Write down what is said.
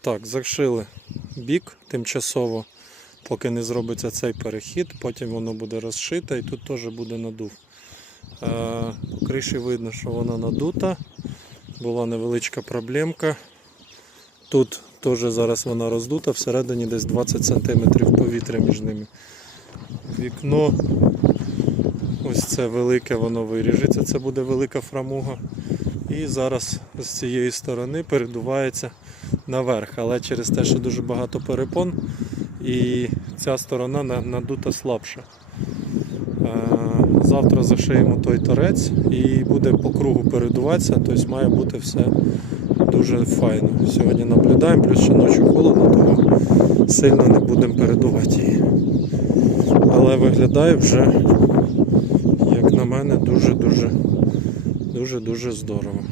Так, зашили бік тимчасово, поки не зробиться цей перехід, потім воно буде розшите і тут теж буде надув. По криші видно, що вона надута. Була невеличка проблемка. Тут теж зараз вона роздута, всередині десь 20 см повітря між ними. Вікно ось це велике, воно виріжеться, це буде велика фрамуга. І зараз з цієї сторони передувається наверх, але через те, що дуже багато перепон, і ця сторона надута слабше. Е, Завтра зашиємо той торець і буде по кругу передуватися, тобто має бути все дуже файно. Сьогодні наблюдаємо, плюс ще ночі холодно, тому сильно не будемо передувати її. Але виглядає вже, як на мене, дуже-дуже дуже-дуже здорово.